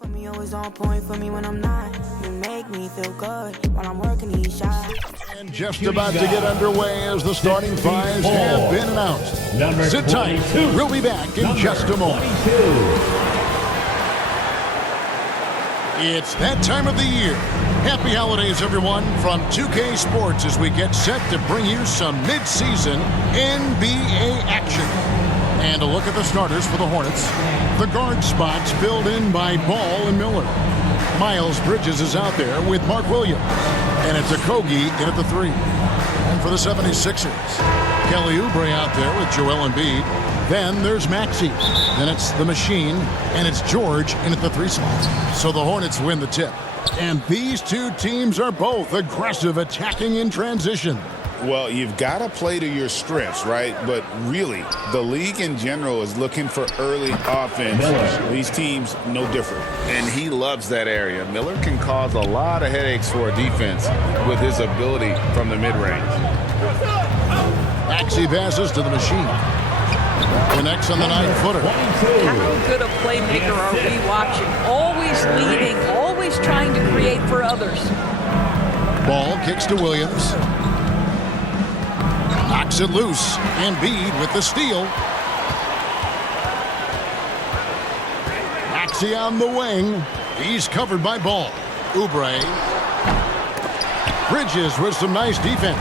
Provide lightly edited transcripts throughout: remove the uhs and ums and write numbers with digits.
For me, always on point for me when I'm not. You make me feel good while I'm working these shots. And just about to get underway as the starting fives have been announced. Sit tight. We'll be back in just a moment. It's that time of the year. Happy holidays, everyone, from 2K Sports as we get set to bring you some mid-season NBA action. And a look at the starters for the Hornets. The guard spots filled in by Ball and Miller. Miles Bridges is out there with Mark Williams. And it's Okogie in at the 3. And for the 76ers, Kelly Oubre out there with Joel Embiid. Then there's Maxey. Then it's the Machine. And it's George in at the 3 spot. So the Hornets win the tip. And these two teams are both aggressive attacking in transition. Well, you've got to play to your strengths, right? But really, the league in general is looking for early offense. These teams, no different. And he loves that area. Miller can cause a lot of headaches for a defense with his ability from the mid-range. Maxey passes to the Machine. Connects on the 9-footer. How good a playmaker are we watching? Always leading, always trying to create for others. Ball kicks to Williams. Knocks it loose. Embiid with the steal. Maxey on the wing. He's covered by Ball. Oubre. Bridges with some nice defense.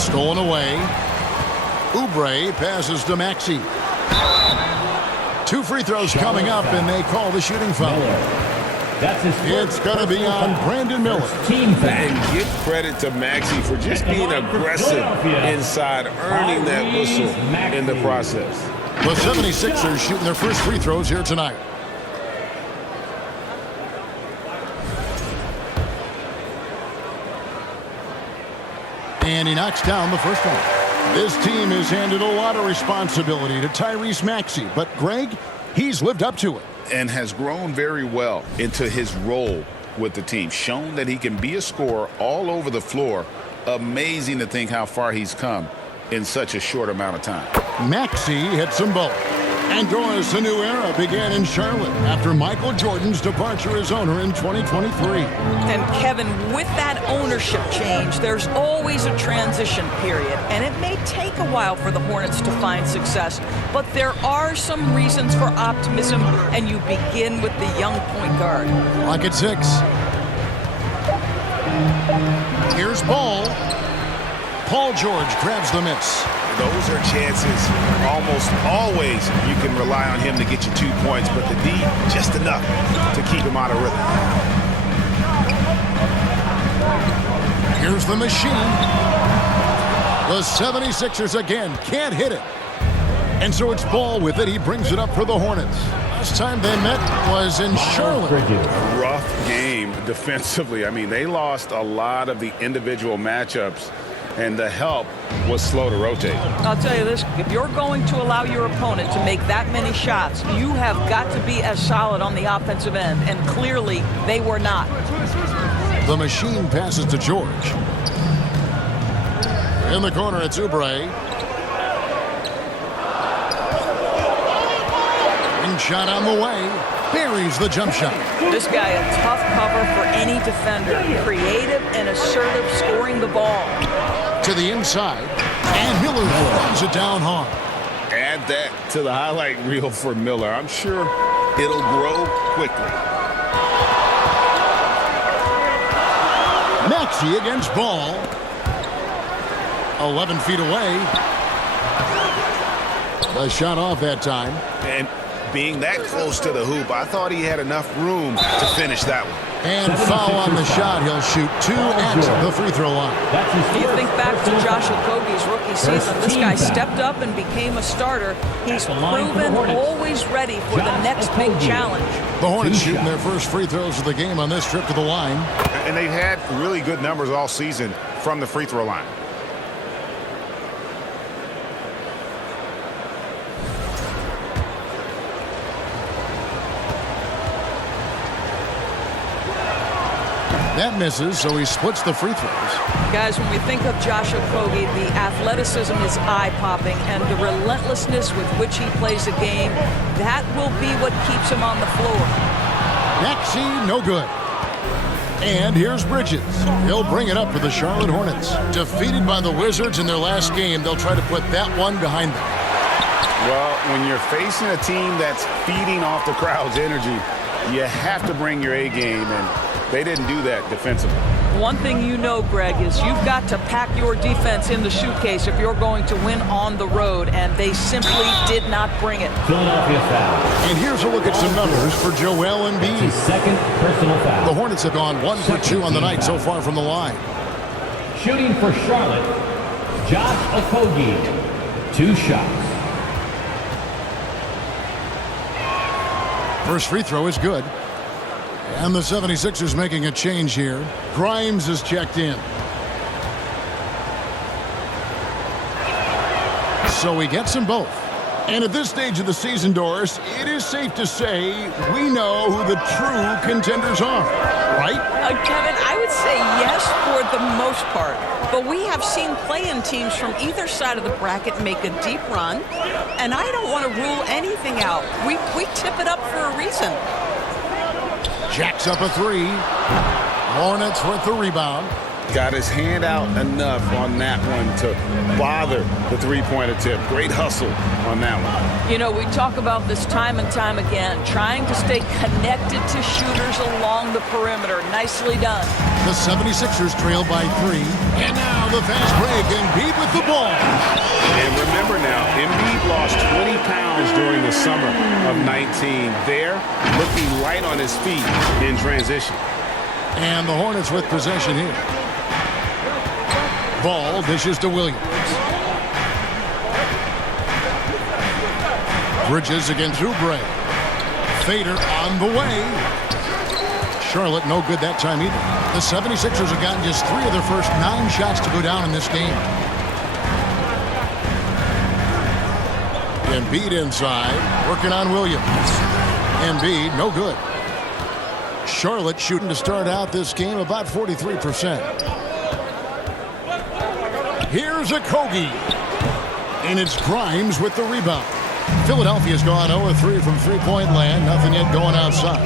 Stolen away. Oubre passes to Maxey. 2 free throws coming up, and they call the shooting foul. It's going to be on Brandon Miller. And give credit to Maxey for just being aggressive inside, earning that whistle in the process. The 76ers shooting their first free throws here tonight. And he knocks down the first one. This team has handed a lot of responsibility to Tyrese Maxey, but Greg, he's lived up to it. And has grown very well into his role with the team. Shown that he can be a scorer all over the floor. Amazing to think how far he's come in such a short amount of time. Maxey hits them both. And Doris, a new era began in Charlotte after Michael Jordan's departure as owner in 2023. And Kevin, with that ownership change, there's always a transition period. And it may take a while for the Hornets to find success, but there are some reasons for optimism, and you begin with the young point guard. Lock at 6. Here's Ball. Paul George grabs the miss. Those are chances almost always you can rely on him to get you 2 points, but the D just enough to keep him out of rhythm. Here's the Machine. The 76ers again can't hit it. And so it's Ball with it. He brings it up for the Hornets. Last time they met was in Charlotte. A rough game defensively. I mean, they lost a lot of the individual matchups, and the help was slow to rotate. I'll tell you this, if you're going to allow your opponent to make that many shots, you have got to be as solid on the offensive end, and clearly they were not. The Machine passes to George. In the corner, it's Oubre. And shot on the way. Buries the jump shot. This guy a tough cover for any defender. Creative and assertive scoring the ball. To the inside. And Miller throws it down hard. Add that to the highlight reel for Miller. I'm sure it'll grow quickly. Maxey against Ball. 11 feet away. The shot off that time. And being that close to the hoop, I thought he had enough room to finish that one. And foul on the shot. He'll shoot 2 at the free throw line. You think back to Josh Okogie's rookie season. This guy stepped up and became a starter. He's proven always ready for the next big challenge. The Hornets shooting their first free throws of the game on this trip to the line. And they've had really good numbers all season from the free throw line. That misses, so he splits the free throws. Guys, when we think of Josh Okogie, the athleticism is eye-popping, and the relentlessness with which he plays the game, that will be what keeps him on the floor. Maxey, no good. And here's Bridges. He'll bring it up for the Charlotte Hornets. Defeated by the Wizards in their last game, they'll try to put that one behind them. Well, when you're facing a team that's feeding off the crowd's energy, you have to bring your A game, and they didn't do that defensively. One thing you know, Greg, is you've got to pack your defense in the suitcase if you're going to win on the road, and they simply did not bring it. Philadelphia foul. And here's a look at some numbers for Joel Embiid. His second personal foul. The Hornets have gone 1 for 2 on the night so far from the line. Shooting for Charlotte, Josh Okogie. 2 shots. First free throw is good. And the 76ers making a change here. Grimes is checked in. So he gets them both. And at this stage of the season, Doris, it is safe to say we know who the true contenders are, right? Kevin, I would say yes for the most part. But we have seen play-in teams from either side of the bracket make a deep run. And I don't want to rule anything out. We tip it up for a reason. Jacks up a 3. Hornets with the rebound. Got his hand out enough on that one to bother the three-point attempt. Great hustle on that one. You know, we talk about this time and time again, trying to stay connected to shooters along the perimeter. Nicely done. The 76ers trail by 3. And now the fast break. Embiid with the ball. And remember now, Embiid lost 20 pounds during the summer of 19. There, looking light on his feet in transition. And the Hornets with possession here. Ball dishes to Williams. Bridges against Oubre. Fader on the way. Charlotte no good that time either. The 76ers have gotten just 3 of their first 9 shots to go down in this game. Embiid inside, working on Williams. Embiid no good. Charlotte shooting to start out this game about 43%. Here's Okogie. And it's Grimes with the rebound. Philadelphia's gone 0-3 from three-point land. Nothing yet going outside.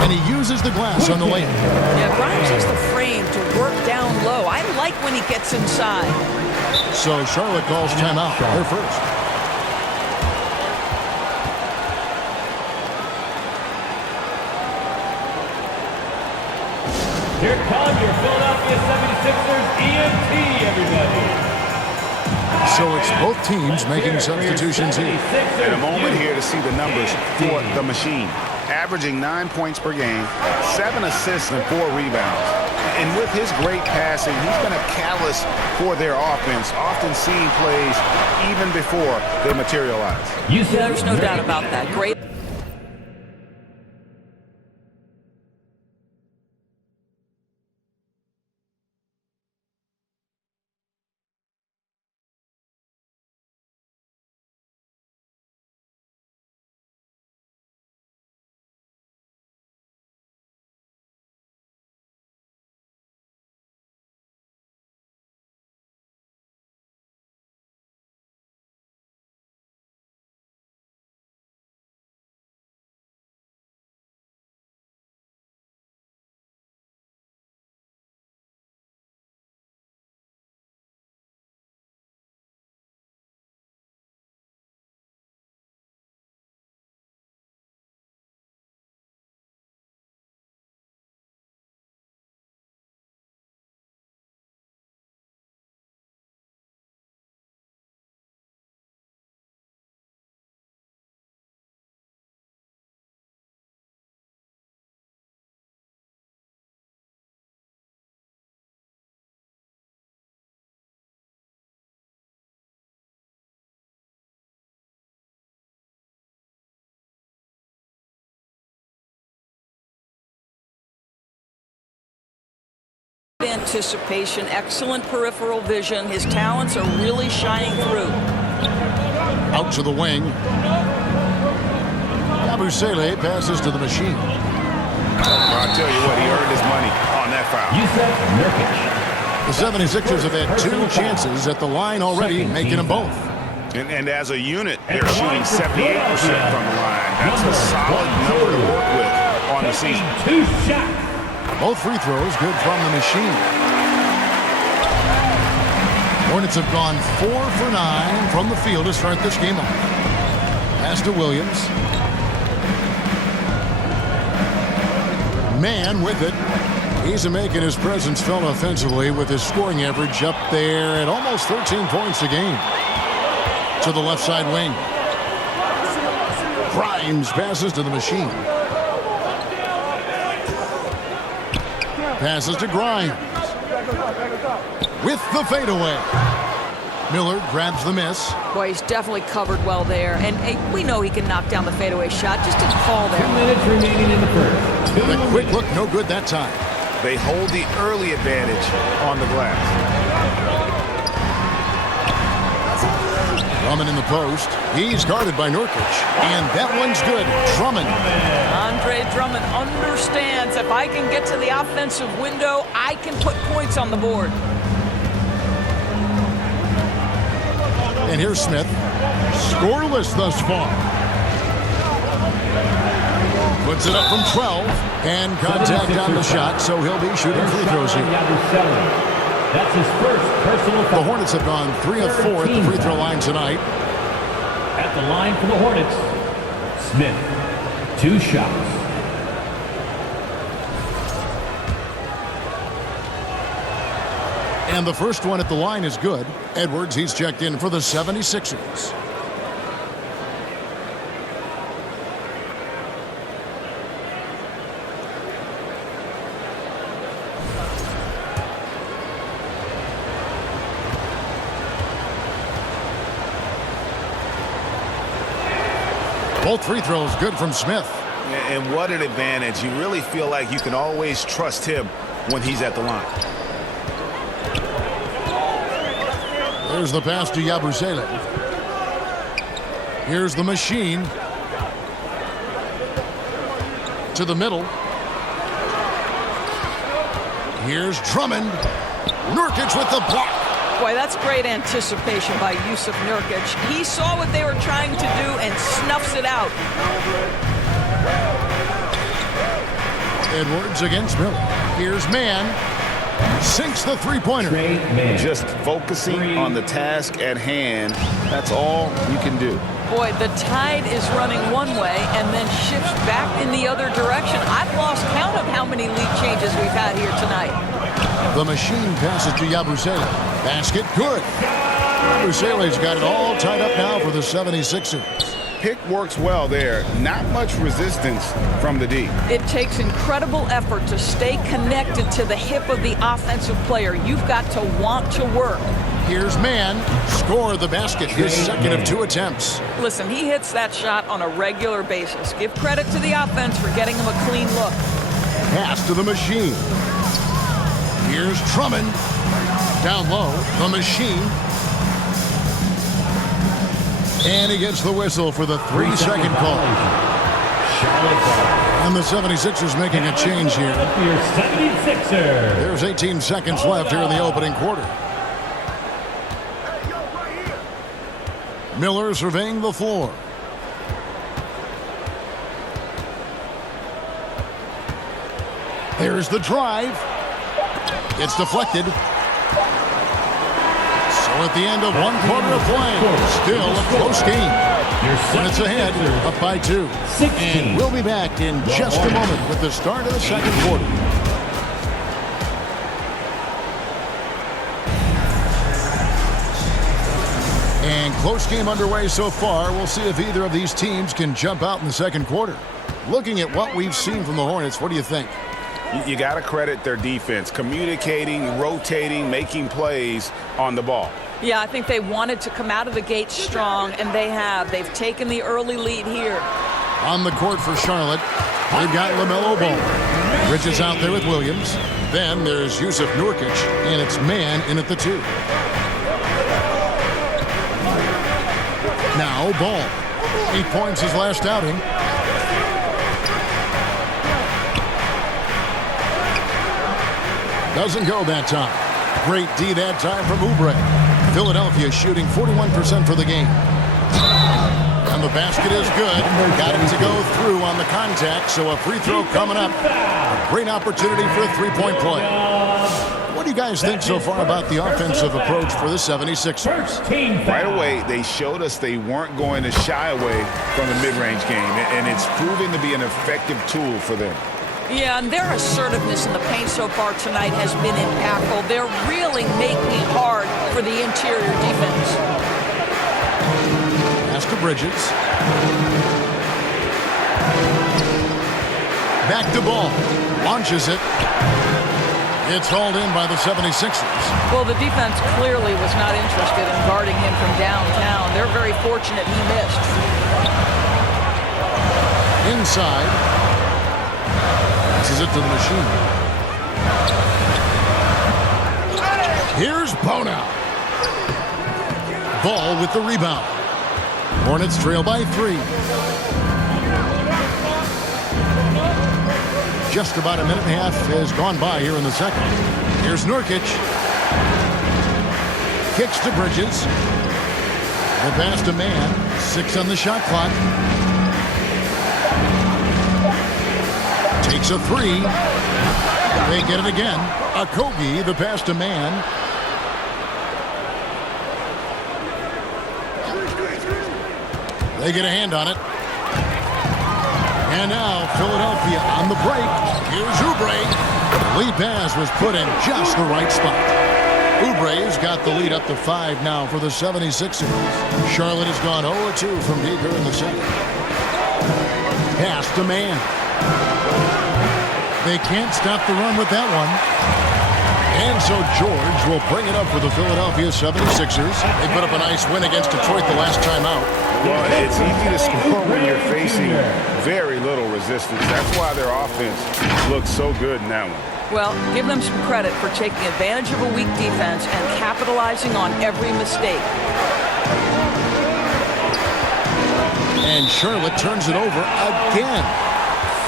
And he uses the glass on the layup. Yeah, Grimes has the frame to work down low. I like when he gets inside. So Charlotte calls timeout. They're first. Here come your Philadelphia 76ers EMT, everybody. So it's both teams making substitutions here. And a moment here to see the numbers for the machine. Averaging 9 points per game, 7 assists and 4 rebounds. And with his great passing, he's been a catalyst for their offense, often seeing plays even before they materialize. There's no doubt about that. Great. Anticipation, excellent peripheral vision. His talents are really shining through. Out to the wing. Yabusele passes to the machine. I'll tell you what, he earned his money on that foul. Yusuf Nurkic. The 76ers have had 2 chances at the line already, making them both. And as a unit, they're shooting 78% from the line. That's a solid number to work with on the season. 2 shots. Both free throws good from the machine. Hornets have gone 4 for 9 from the field to start this game off. Pass to Williams. Man with it. He's making his presence felt offensively with his scoring average up there at almost 13 points a game. To the left side wing. Grimes passes to the machine. Passes to Grimes. With the fadeaway. Miller grabs the miss. Boy, he's definitely covered well there. And we know he can knock down the fadeaway shot. Just didn't fall 2 there. minutes remaining in the first. The quick look, no good that time. They hold the early advantage on the glass. Drummond in the post. He's guarded by Nurkic. And that one's good. Drummond. Andre Drummond understands if I can get to the offensive window, I can put points on the board. And here's Smith. Scoreless thus far. Puts it up from 12. And contact on the shot, so he'll be shooting free throws here. That's his first personal foul. The Hornets have gone 3 of 4 at the free throw line tonight. At the line for the Hornets, Smith, 2 shots. And the first one at the line is good. Edwards, he's checked in for the 76ers. Both free throws good from Smith. And what an advantage. You really feel like you can always trust him when he's at the line. There's the pass to Yabusele. Here's the machine. To the middle. Here's Drummond. Nurkic with the block. Boy, that's great anticipation by Yusuf Nurkic. He saw what they were trying to do and snuffs it out. Edwards against Miller. Here's Mann. Sinks the three-pointer. Just focusing on the task at hand. That's all you can do. Boy, the tide is running one way and then shifts back in the other direction. I've lost count of how many lead changes we've had here tonight. The machine passes to Yabusele. Basket good. Yabusele's got it all tied up now for the 76ers. Pick works well there. Not much resistance from the D. It takes incredible effort to stay connected to the hip of the offensive player. You've got to want to work. Here's Mann. Score the basket. His second of 2 attempts. Listen, he hits that shot on a regular basis. Give credit to the offense for getting him a clean look. Pass to the machine. Here's Drummond. Down low. The machine. And he gets the whistle for the 3-second call. And the 76ers making a change here. Your 76ers. There's 18 seconds left here in the opening quarter. Miller surveying the floor. There's the drive. It's deflected. So at the end of 1 quarter of play, still a close game. Hornets ahead, up by 2. And we'll be back in just a moment with the start of the second quarter. And close game underway so far. We'll see if either of these teams can jump out in the second quarter. Looking at what we've seen from the Hornets, what do you think? You got to credit their defense, communicating, rotating, making plays on the ball. Yeah, I think they wanted to come out of the gate strong, and they have. They've taken the early lead here. On the court for Charlotte, they've got LaMelo Ball. Bridges out there with Williams. Then there's Yusuf Nurkic, and it's Mann in at the 2. Now Ball. 8 points his last outing. Doesn't go that time. Great D that time from Oubre. Philadelphia shooting 41% for the game. And the basket is good. Got it to go through on the contact, so a free throw coming up. A great opportunity for a three-point play. What do you guys think so far about the offensive approach for the 76ers? Right away, they showed us they weren't going to shy away from the mid-range game, and it's proving to be an effective tool for them. Yeah, and their assertiveness in the paint so far tonight has been impactful. They're really making it hard for the interior defense. Pass to Bridges. Back to Ball. Launches it. It's hauled in by the 76ers. Well, the defense clearly was not interested in guarding him from downtown. They're very fortunate he missed. Inside. Passes it to the machine. Here's Bona. Ball with the rebound. Hornets trail by 3. Just about a minute and a half has gone by here in the second. Here's Nurkic. Kicks to Bridges. The pass to Man. 6 on the shot clock. Takes a 3. They get it again. Okogie, the pass to Man. They get a hand on it. And now Philadelphia on the break. Here's Oubre. Lead pass was put in just the right spot. Oubre's got the lead up to 5 now for the 76ers. Charlotte has gone 0-2 from deep here in the second. Pass to Man. They can't stop the run with that one. And so George will bring it up for the Philadelphia 76ers. They put up a nice win against Detroit the last time out. Well, it's easy to score when you're facing very little resistance. That's why their offense looks so good in that one. Well, give them some credit for taking advantage of a weak defense and capitalizing on every mistake. And Charlotte turns it over again.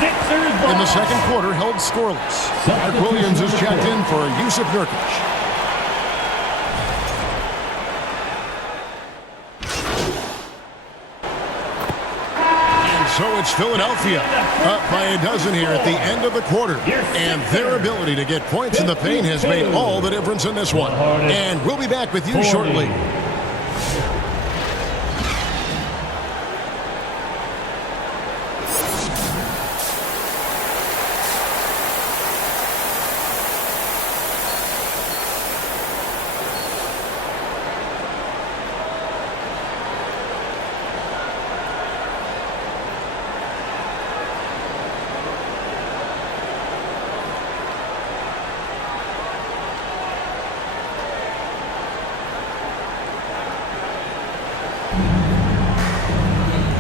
In the second quarter, held scoreless. Mark Williams is checked in for Jusuf Nurkic. So it's Philadelphia up by a dozen here at the end of the quarter. And their ability to get points in the paint has made all the difference in this one. And we'll be back with you shortly.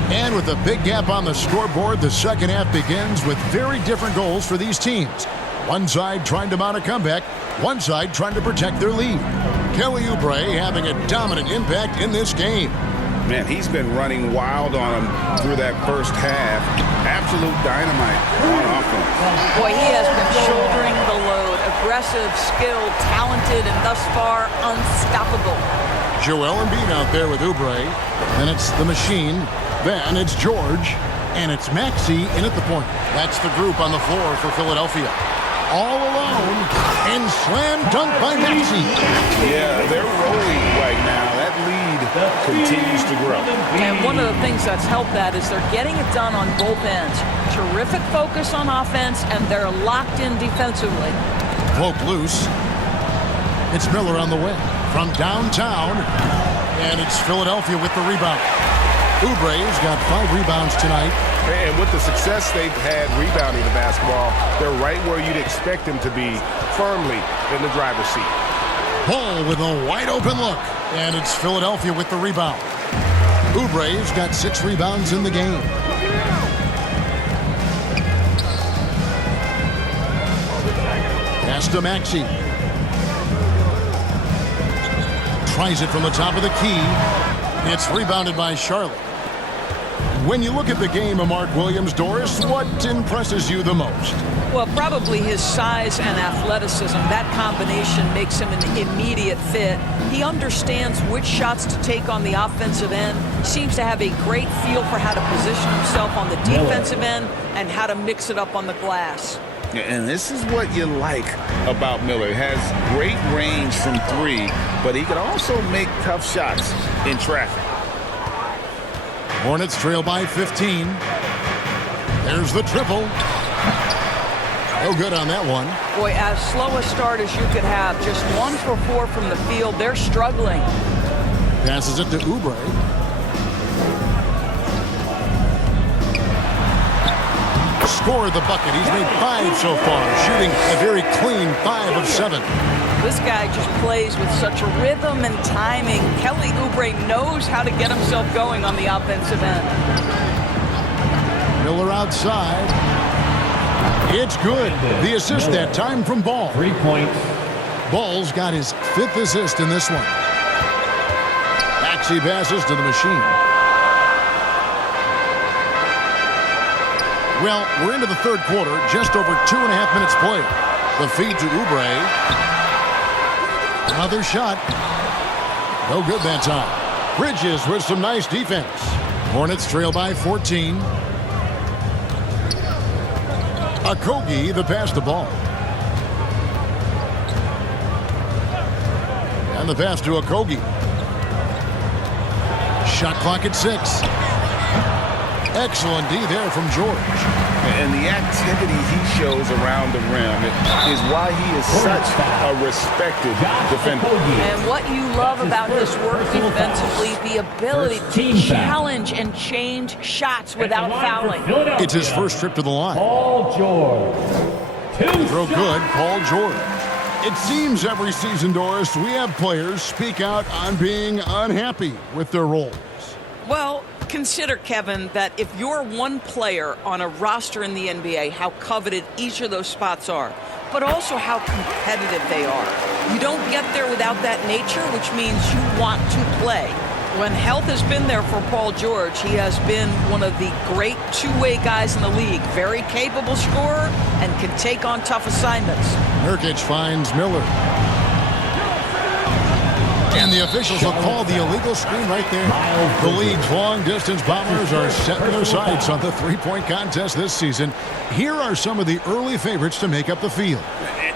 And with a big gap on the scoreboard, the second half begins with very different goals for these teams. One side trying to mount a comeback, one side trying to protect their lead. Kelly Oubre having a dominant impact in this game. Man, he's been running wild on him through that first half. Absolute dynamite on offense. Boy, he has been shouldering the load. Aggressive, skilled, talented, and thus far unstoppable. Joel Embiid out there with Oubre. Then it's the machine. Then it's George. And it's Maxey in at the point. That's the group on the floor for Philadelphia. All alone. And slam dunk by Maxey. Yeah, they're rolling right now. That lead continues to grow. And one of the things that's helped that is they're getting it done on both ends. Terrific focus on offense, and they're locked in defensively. Poke loose. It's Miller on the wing from downtown. And it's Philadelphia with the rebound. Oubre's got 5 rebounds tonight. And with the success they've had rebounding the basketball, they're right where you'd expect them to be, firmly in the driver's seat. Ball with a wide open look. And it's Philadelphia with the rebound. Oubre's got 6 rebounds in the game. Pass to Maxey. Tries it from the top of the key. It's rebounded by Charlotte. When you look at the game of Mark Williams, Doris, what impresses you the most? Well, probably his size and athleticism. That combination makes him an immediate fit. He understands which shots to take on the offensive end. Seems to have a great feel for how to position himself on the defensive end and how to mix it up on the glass. And this is what you like about Miller. He has great range from three, but he can also make tough shots in traffic. Hornets trail by 15. There's the triple. No good on that one. Boy, as slow a start as you could have. Just 1 for 4 from the field. They're struggling. Passes it to Oubre. Scored the bucket. He's made 5 so far, shooting a very clean 5 of 7. This guy just plays with such a rhythm and timing. Kelly Oubre knows how to get himself going on the offensive end. Miller outside. It's good. The assist that time from Ball. 3 points. Ball's got his 5th assist in this one. Maxey passes to the machine. Well, we're into the third quarter, just over 2.5 minutes played. The feed to Oubre. Another shot. No good that time. Bridges with some nice defense. Hornets trail by 14. Okogie, the pass to Ball. And the pass to Okogie. Shot clock at 6. Excellent D there from George. And the activity he shows around the rim is why he is such a respected defender. And what you love about his work defensively, the ability to challenge and change shots without fouling. It's his first trip to the line. Paul George. Throw good, Paul George. It seems every season, Doris, we have players speak out on being unhappy with their roles. Well, consider, Kevin, that if you're one player on a roster in the NBA, how coveted each of those spots are, but also how competitive they are. You don't get there without that nature, which means you want to play. When health has been there for Paul George, he has been one of the great two-way guys in the league. Very capable scorer and can take on tough assignments. Nurkic finds Miller. And the officials will call the illegal screen right there. The league's long-distance bombers are setting their sights on the three-point contest this season. Here are some of the early favorites to make up the field.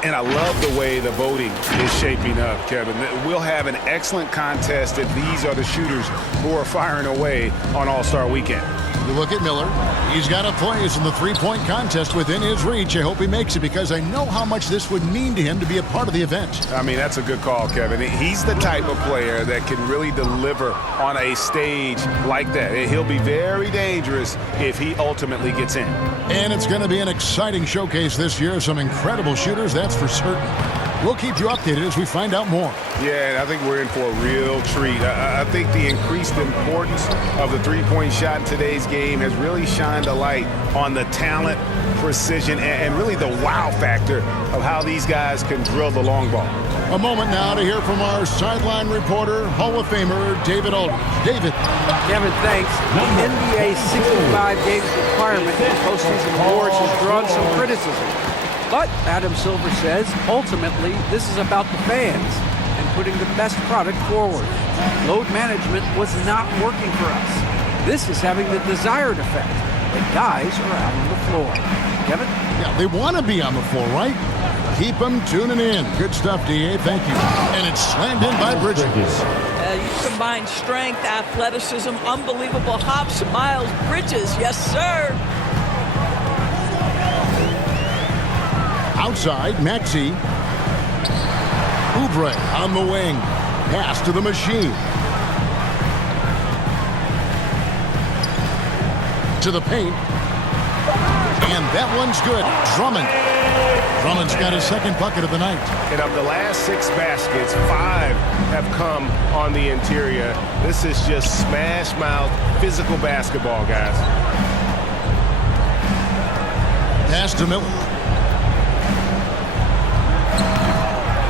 And I love the way the voting is shaping up, Kevin. We'll have an excellent contest if these are the shooters who are firing away on All-Star Weekend. You look at Miller. He's got a place in the three-point contest within his reach. I hope he makes it because I know how much this would mean to him to be a part of the event. I mean, that's a good call, Kevin. He's the type of player that can really deliver on a stage like that. He'll be very dangerous if he ultimately gets in. And it's going to be an exciting showcase this year. Some incredible shooters, that's for certain. We'll keep you updated as we find out more. Yeah, and I think we're in for a real treat. I think the increased importance of the three-point shot in today's game has really shined a light on the talent, precision, and really the wow factor of how these guys can drill the long ball. A moment now to hear from our sideline reporter, Hall of Famer David Aldridge. David. Kevin, thanks. The NBA's 65 games requirement for postseason awards has drawn some criticism. But, Adam Silver says, ultimately, this is about the fans and putting the best product forward. Load management was not working for us. This is having the desired effect. The guys are out on the floor. Kevin? Yeah, they want to be on the floor, right? Keep them tuning in. Good stuff, D.A. Thank you. And it's slammed in by Bridges. You combine strength, athleticism, unbelievable hops. Miles Bridges, yes, sir. Outside, Maxey. Oubre on the wing. Pass to the machine. To the paint. And that one's good. Drummond. Drummond's got his second bucket of the night. And of the last 6 baskets, 5 have come on the interior. This is just smash-mouth physical basketball, guys. Pass to Miller.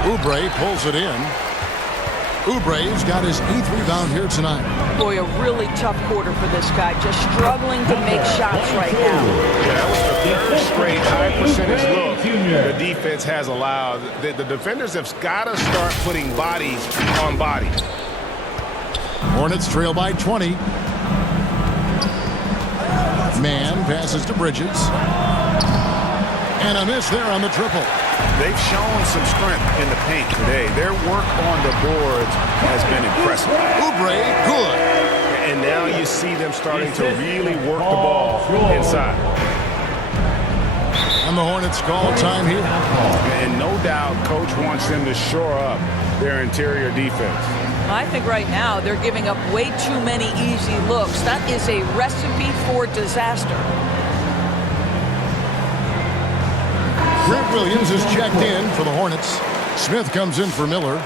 Oubre pulls it in. Oubre's got his 8th rebound here tonight. Boy, a really tough quarter for this guy. Just struggling to make shots right now. Yeah, that was the third straight high percentage look the defense has allowed. The defenders have got to start putting bodies on bodies. Hornets trail by 20. Man passes to Bridges. And a miss there on the triple. They've shown some strength in the paint today. Their work on the boards has been impressive. Oubre, good. And now you see them starting to really work the ball inside. And the Hornets call time here. And no doubt Coach wants them to shore up their interior defense. I think right now they're giving up way too many easy looks. That is a recipe for disaster. Grant Williams is checked in for the Hornets. Smith comes in for Miller.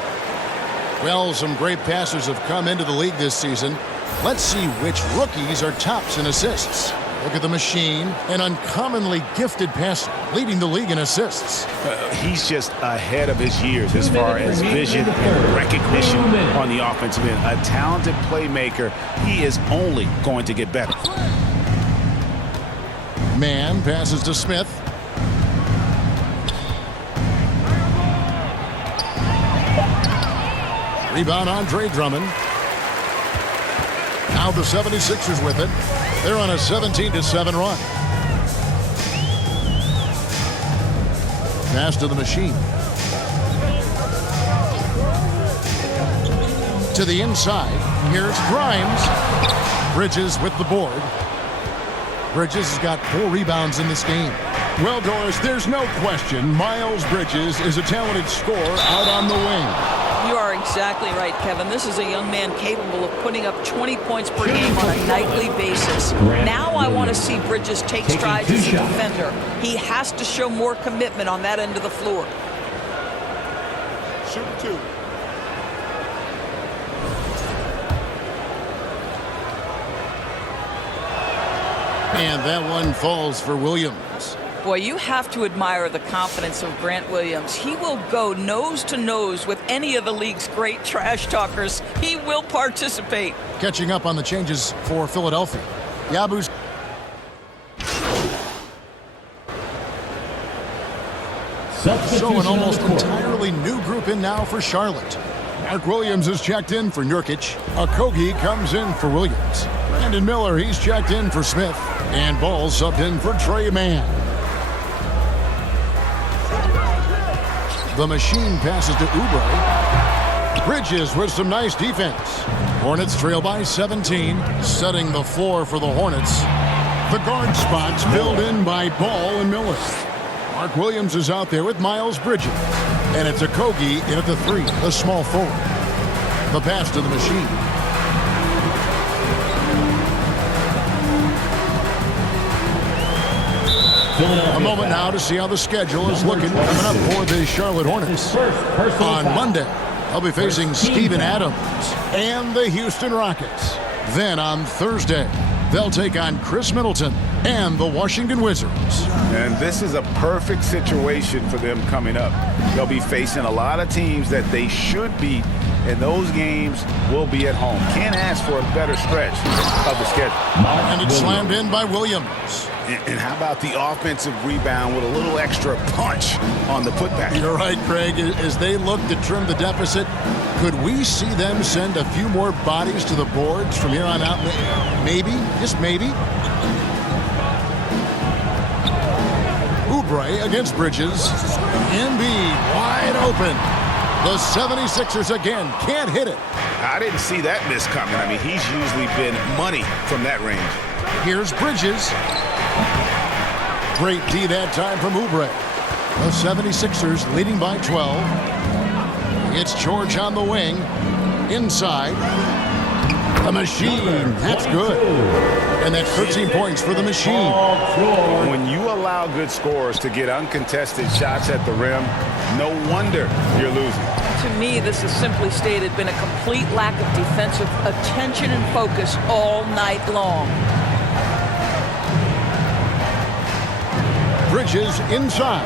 Well, some great passers have come into the league this season. Let's see which rookies are tops in assists. Look at the machine, an uncommonly gifted passer, leading the league in assists. He's just ahead of his years as far as vision and recognition on the offensive end. A talented playmaker. He is only going to get better. Man passes to Smith. Rebound Andre Drummond. Now the 76ers with it. They're on a 17-7 run. Pass to the machine. To the inside. Here's Grimes. Bridges with the board. Bridges has got 4 rebounds in this game. Well, Doris, there's no question Miles Bridges is a talented scorer out on the wing. You are exactly right, Kevin. This is a young man capable of putting up 20 points per game on a nightly basis. Now I want to see Bridges take strides as a defender. He has to show more commitment on that end of the floor. Shoot 2. And that one falls for Williams. Boy, you have to admire the confidence of Grant Williams. He will go nose to nose with any of the league's great trash talkers. He will participate. Catching up on the changes for Philadelphia. Yabu's. So an almost entirely new group in now for Charlotte. Mark Williams is checked in for Nurkic. Okogie comes in for Williams. Brandon Miller, he's checked in for Smith. And Ball subbed in for Trey Mann. The machine passes to Oubre. Bridges with some nice defense. Hornets trail by 17, setting the floor for the Hornets. The guard spots filled in by Ball and Miller. Mark Williams is out there with Miles Bridges. And it's Okogie in at the 3, the small forward. The pass to the machine. A moment now to see how the schedule is looking coming up for the Charlotte Hornets. On Monday, they'll be facing Steven Adams and the Houston Rockets. Then on Thursday, they'll take on Chris Middleton and the Washington Wizards. And this is a perfect situation for them coming up. They'll be facing a lot of teams that they should beat, and those games will be at home. Can't ask for a better stretch of the schedule. And it's slammed in by Williams. And how about the offensive rebound with a little extra punch on the putback? You're right, Craig. As they look to trim the deficit, could we see them send a few more bodies to the boards from here on out? Maybe, just maybe. Oubre against Bridges. Embiid wide open. The 76ers again can't hit it. I didn't see that miss coming. I mean, he's usually been money from that range. Here's Bridges. Great D that time from Oubre. The 76ers leading by 12. It's George on the wing. Inside. The machine. That's good. And that's 13 points for the machine. When you allow good scorers to get uncontested shots at the rim, no wonder you're losing. To me, this is simply stated been a complete lack of defensive attention and focus all night long. Bridges inside.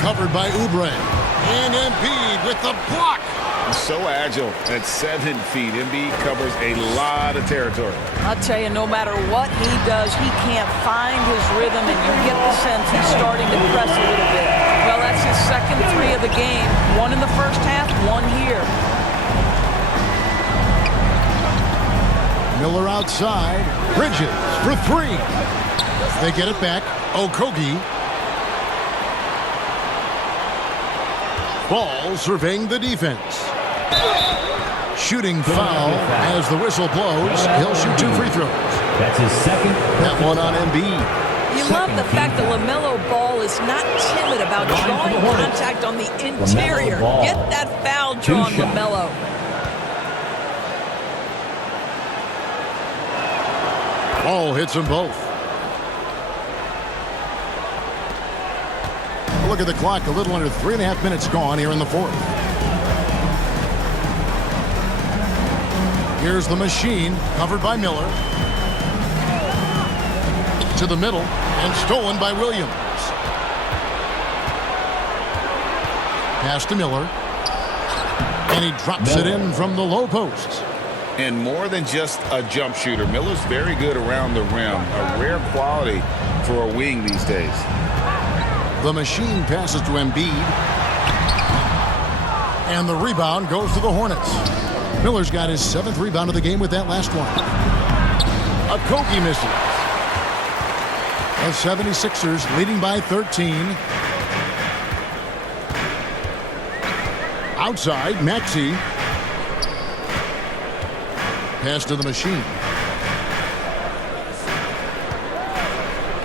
Covered by Oubre. And Embiid with the block. He's so agile at 7 feet. Embiid covers a lot of territory. I'll tell you, no matter what he does, he can't find his rhythm, and you get the sense he's starting to press a little bit. Well, that's his second 3 of the game. 1 in the first half, 1 here. Miller outside. Bridges for 3. They get it back. Okogie. Ball surveying the defense. Shooting foul as the whistle blows. He'll shoot 2 free throws. That's his second. That one on Embiid. You love the fact that LaMelo Ball is not timid about drawing contact on the interior. Get that foul drawn, LaMelo. Ball hits them both. Look at the clock. A little under 3.5 minutes gone here in the 4th. Here's the machine, covered by Miller. To the middle, and stolen by Williams. Pass to Miller. And he drops it in from the low post. And more than just a jump shooter, Miller's very good around the rim. A rare quality for a wing these days. The machine passes to Embiid. And the rebound goes to the Hornets. Miller's got his 7th rebound of the game with that last one. Okogie misses. The 76ers leading by 13. Outside, Maxey. Pass to the machine.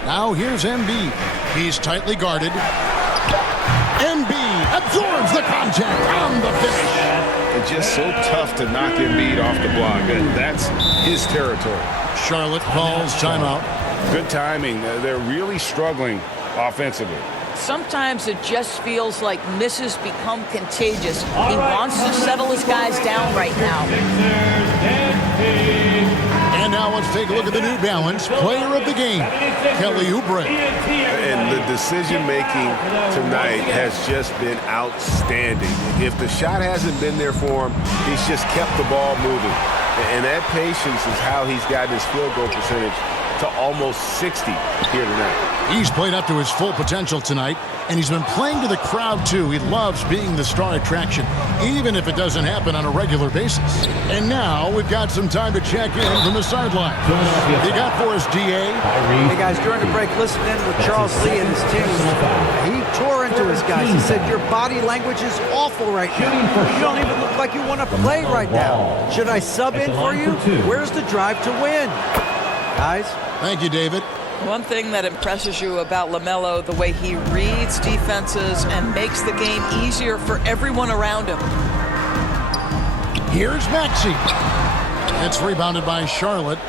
Now here's Embiid. He's tightly guarded. Embiid absorbs the contact on the finish. It's just so tough to knock Embiid off the block. That's his territory. Charlotte calls timeout. Good timing. They're really struggling offensively. Sometimes it just feels like misses become contagious. He wants to settle his guys down right now. And now let's take a look at the New Balance player of the game, Kelly Oubre. And the decision-making tonight has just been outstanding. If the shot hasn't been there for him, he's just kept the ball moving. And that patience is how he's gotten his field goal percentage to almost 60 here tonight. He's played up to his full potential tonight, and he's been playing to the crowd, too. He loves being the star attraction, even if it doesn't happen on a regular basis. And now we've got some time to check in from the sideline. You got for us, DA? Hey, guys, during the break, listen in with Charles Lee and his team. He tore into his guys. He said, your body language is awful right now. You don't even look like you want to play right now. Should I sub in for you? Where's the drive to win? Guys? Thank you, David. One thing that impresses you about LaMelo, the way he reads defenses and makes the game easier for everyone around him. Here's Maxey. It's rebounded by Charlotte.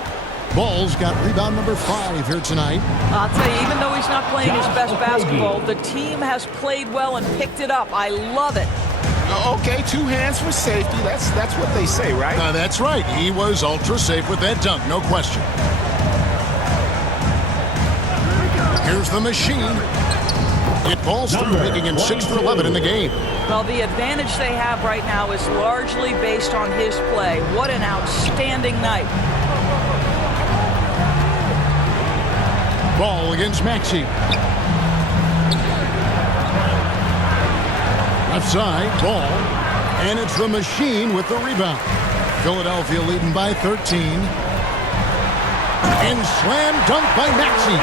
Ball's got rebound number 5 here tonight. I'll tell you, even though he's not playing his best basketball, the team has played well and picked it up. I love it. Okay, 2 hands for safety. That's what they say, right? That's right. He was ultra safe with that dunk, no question. Here's the machine. It falls through, making him 6 for 11 in the game. Well, the advantage they have right now is largely based on his play. What an outstanding night. Ball against Maxey. Left side, ball. And it's the machine with the rebound. Philadelphia leading by 13. And slam dunk by Maxey.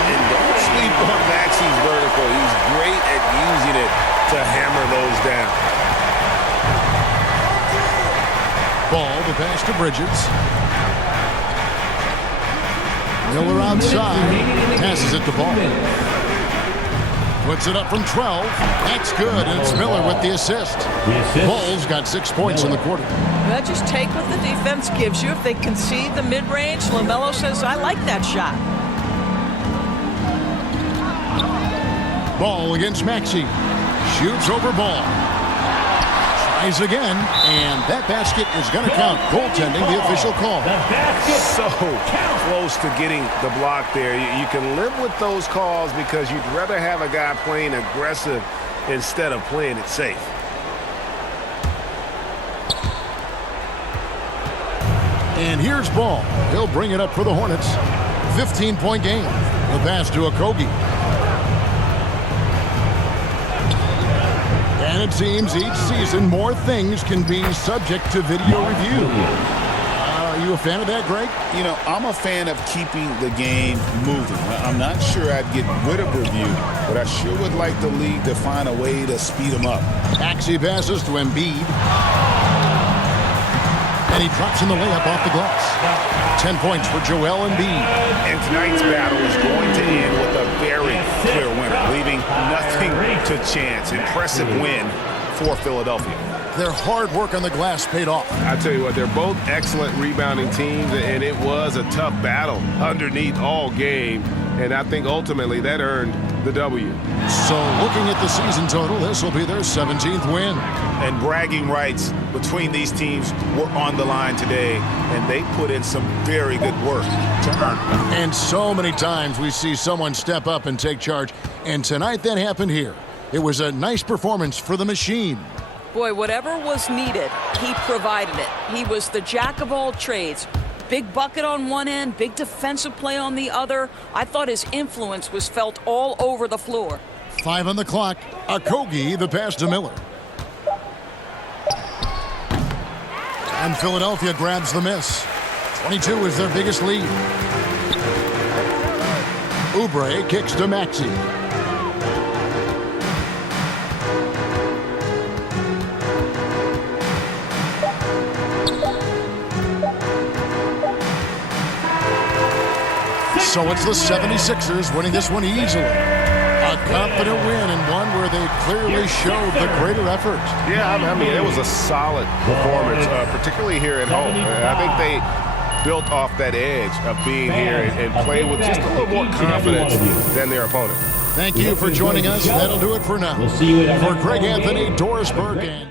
And don't sleep on Maxey's vertical. He's great at using it to hammer those down. Ball, the pass to Bridges. Miller outside. Passes it to Ball. Puts it up from 12. That's good, and it's Miller with the assist. Ball's got 6 points in the quarter. Well, just take what the defense gives you. If they concede the mid-range, LaMelo says, I like that shot. Ball against Maxey. Shoots over Ball. Tries again, and that basket is going to count. Goaltending, the official call. So close to getting the block there. You can live with those calls because you'd rather have a guy playing aggressive instead of playing it safe. And here's Ball. He'll bring it up for the Hornets. 15-point game. The pass to Okogie. And it seems each season more things can be subject to video review. Are you a fan of that, Greg? You know, I'm a fan of keeping the game moving. I'm not sure I'd get rid of review, but I sure would like the league to find a way to speed them up. Maxey passes to Embiid. And he drops in the layup off the glass. 10 points for Joel Embiid. And tonight's battle is going to end with a very clear winner, leaving nothing to chance. Impressive win for Philadelphia. Their hard work on the glass paid off. I tell you what, they're both excellent rebounding teams, and it was a tough battle underneath all game, and I think ultimately that earned the W. So looking at the season total, this will be their 17th win. And bragging rights between these teams were on the line today, and they put in some very good work to earn it. And so many times we see someone step up and take charge, and tonight that happened here. It was a nice performance for the Machine. Boy, whatever was needed, he provided it. He was the jack of all trades. Big bucket on one end, big defensive play on the other. I thought his influence was felt all over the floor. 5 on the clock. Okogie, the pass to Miller. And Philadelphia grabs the miss. 22 is their biggest lead. Oubre kicks to Maxey. So it's the 76ers winning this one easily. A confident win and one where they clearly showed the greater effort. Yeah, I mean, it was a solid performance, particularly here at home. I think they built off that edge of being here and played with just a little more confidence than their opponent. Thank you for joining us. That'll do it for now. We'll see you at For Greg Anthony, Doris Burke, and